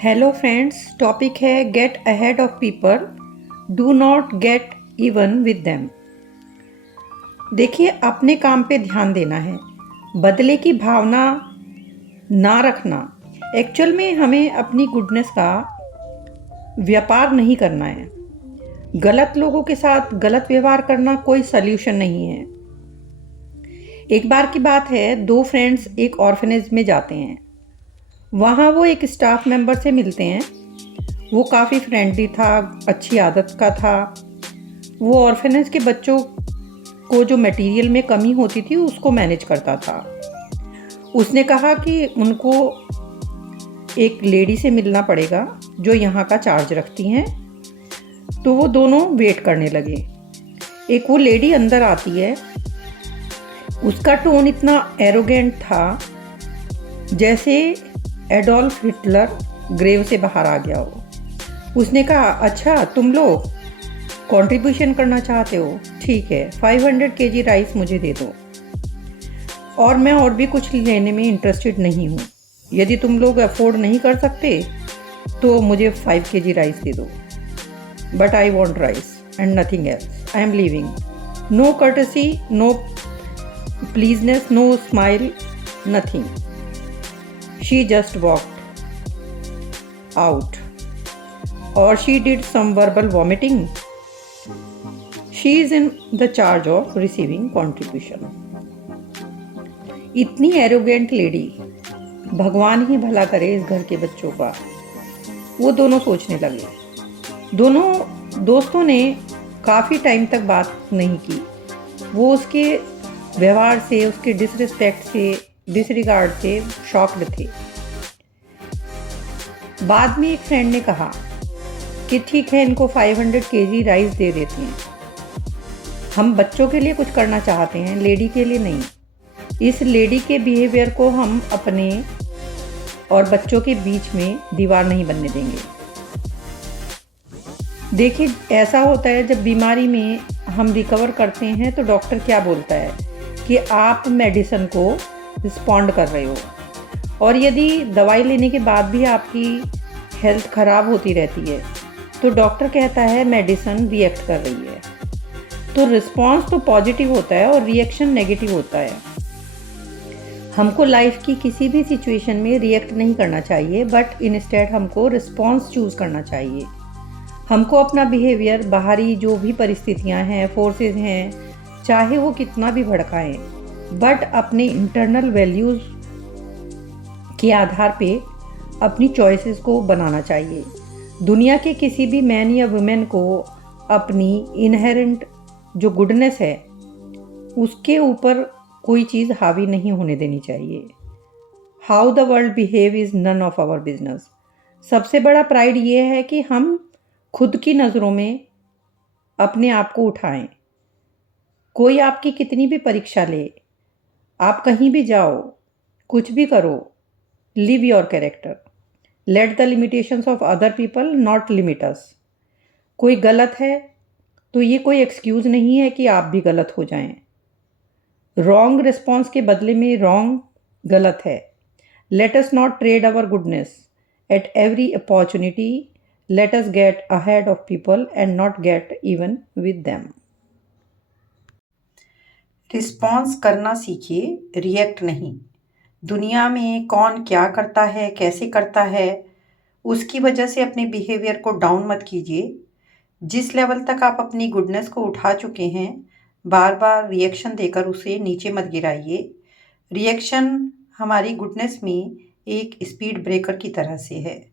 Hello friends, topic है gate ahead of people, do not get even with them. देखिए, अपने काम पे ध्यान देना है, बदले की भावना ना रखना। एक्चुअल में हमें अपनी गुडनेस का व्यापार नहीं करना है। गलत लोगों के साथ गलत व्यवहार करना कोई सल्यूशन नहीं है। एक बार की बात है, दो फ्रेंड्स एक ऑर्फनेज में जाते हैं। वहाँ वो एक स्टाफ मेंबर से मिलते हैं। वो काफ़ी फ्रेंडली था, अच्छी आदत का था। वो ऑर्फनेज के बच्चों को जो मटेरियल में कमी होती थी उसको मैनेज करता था। उसने कहा कि उनको एक लेडी से मिलना पड़ेगा जो यहाँ का चार्ज रखती हैं। तो वो दोनों वेट करने लगे। एक वो लेडी अंदर आती है। उसका टोन इतना एरोगेंट था जैसे एडोल्फ हिटलर ग्रेव से बाहर आ गया हो। उसने कहा, अच्छा तुम लोग कंट्रीब्यूशन करना चाहते हो, ठीक है, 500 केजी राइस मुझे दे दो, और मैं और भी कुछ लेने में इंटरेस्टेड नहीं हूँ। यदि तुम लोग अफोर्ड नहीं कर सकते तो मुझे 5 केजी राइस दे दो, but I want rice and nothing else. I am leaving. No courtesy, no pleaseness, no smile, nothing. She just walked out, or she did some verbal vomiting. She is in the charge of receiving contribution. इतनी arrogant lady, भगवान ही भला करे इस घर के बच्चों का। वो दोनों सोचने लगे। दोनों दोस्तों ने काफ़ी टाइम तक बात नहीं की। वो उसके व्यवहार से, उसके डिसरिस्पेक्ट से, डिसरिगार्ड से शॉक्ड थे। बाद में एक फ्रेंड ने कहा कि ठीक है, इनको 500 केजी राइस दे देते हैं। हम बच्चों के लिए कुछ करना चाहते हैं, लेडी के लिए नहीं। इस लेडी के बिहेवियर को हम अपने और बच्चों के बीच में दीवार नहीं बनने देंगे। देखिए, ऐसा होता है जब बीमारी में हम रिकवर करते हैं तो डॉक्टर क्या बोलता है कि आप मेडिसिन को रिस्पॉन्ड कर रहे हो, और यदि दवाई लेने के बाद भी आपकी हेल्थ ख़राब होती रहती है तो डॉक्टर कहता है मेडिसिन रिएक्ट कर रही है। तो रिस्पॉन्स तो पॉजिटिव होता है और रिएक्शन नेगेटिव होता है। हमको लाइफ की किसी भी सिचुएशन में रिएक्ट नहीं करना चाहिए, बट इंस्टेड हमको रिस्पॉन्स चूज़ करना चाहिए। हमको अपना बिहेवियर बाहरी जो भी परिस्थितियां हैं, फोर्सेस हैं, चाहे वो कितना भी भड़काएं, बट अपने इंटरनल वैल्यूज़ के आधार पे अपनी चॉइसेस को बनाना चाहिए। दुनिया के किसी भी मैन या वुमेन को अपनी इनहेरेंट जो गुडनेस है उसके ऊपर कोई चीज़ हावी नहीं होने देनी चाहिए। How the world behave is none of our business. सबसे बड़ा प्राइड ये है कि हम खुद की नज़रों में अपने आप को उठाएं। कोई आपकी कितनी भी परीक्षा ले, आप कहीं भी जाओ, कुछ भी करो, live your character. Let the limitations of other people not limit us. कोई गलत है तो ये कोई एक्सक्यूज़ नहीं है कि आप भी गलत हो जाएं। रॉन्ग रिस्पॉन्स के बदले में रॉन्ग गलत है। Let us not trade our goodness at every opportunity. Let us get ahead of people and not get even with them. Response करना सीखिए, रिएक्ट नहीं। दुनिया में कौन क्या करता है, कैसे करता है, उसकी वजह से अपने बिहेवियर को डाउन मत कीजिए। जिस लेवल तक आप अपनी गुडनेस को उठा चुके हैं, बार बार रिएक्शन देकर उसे नीचे मत गिराइए। रिएक्शन हमारी गुडनेस में एक स्पीड ब्रेकर की तरह से है।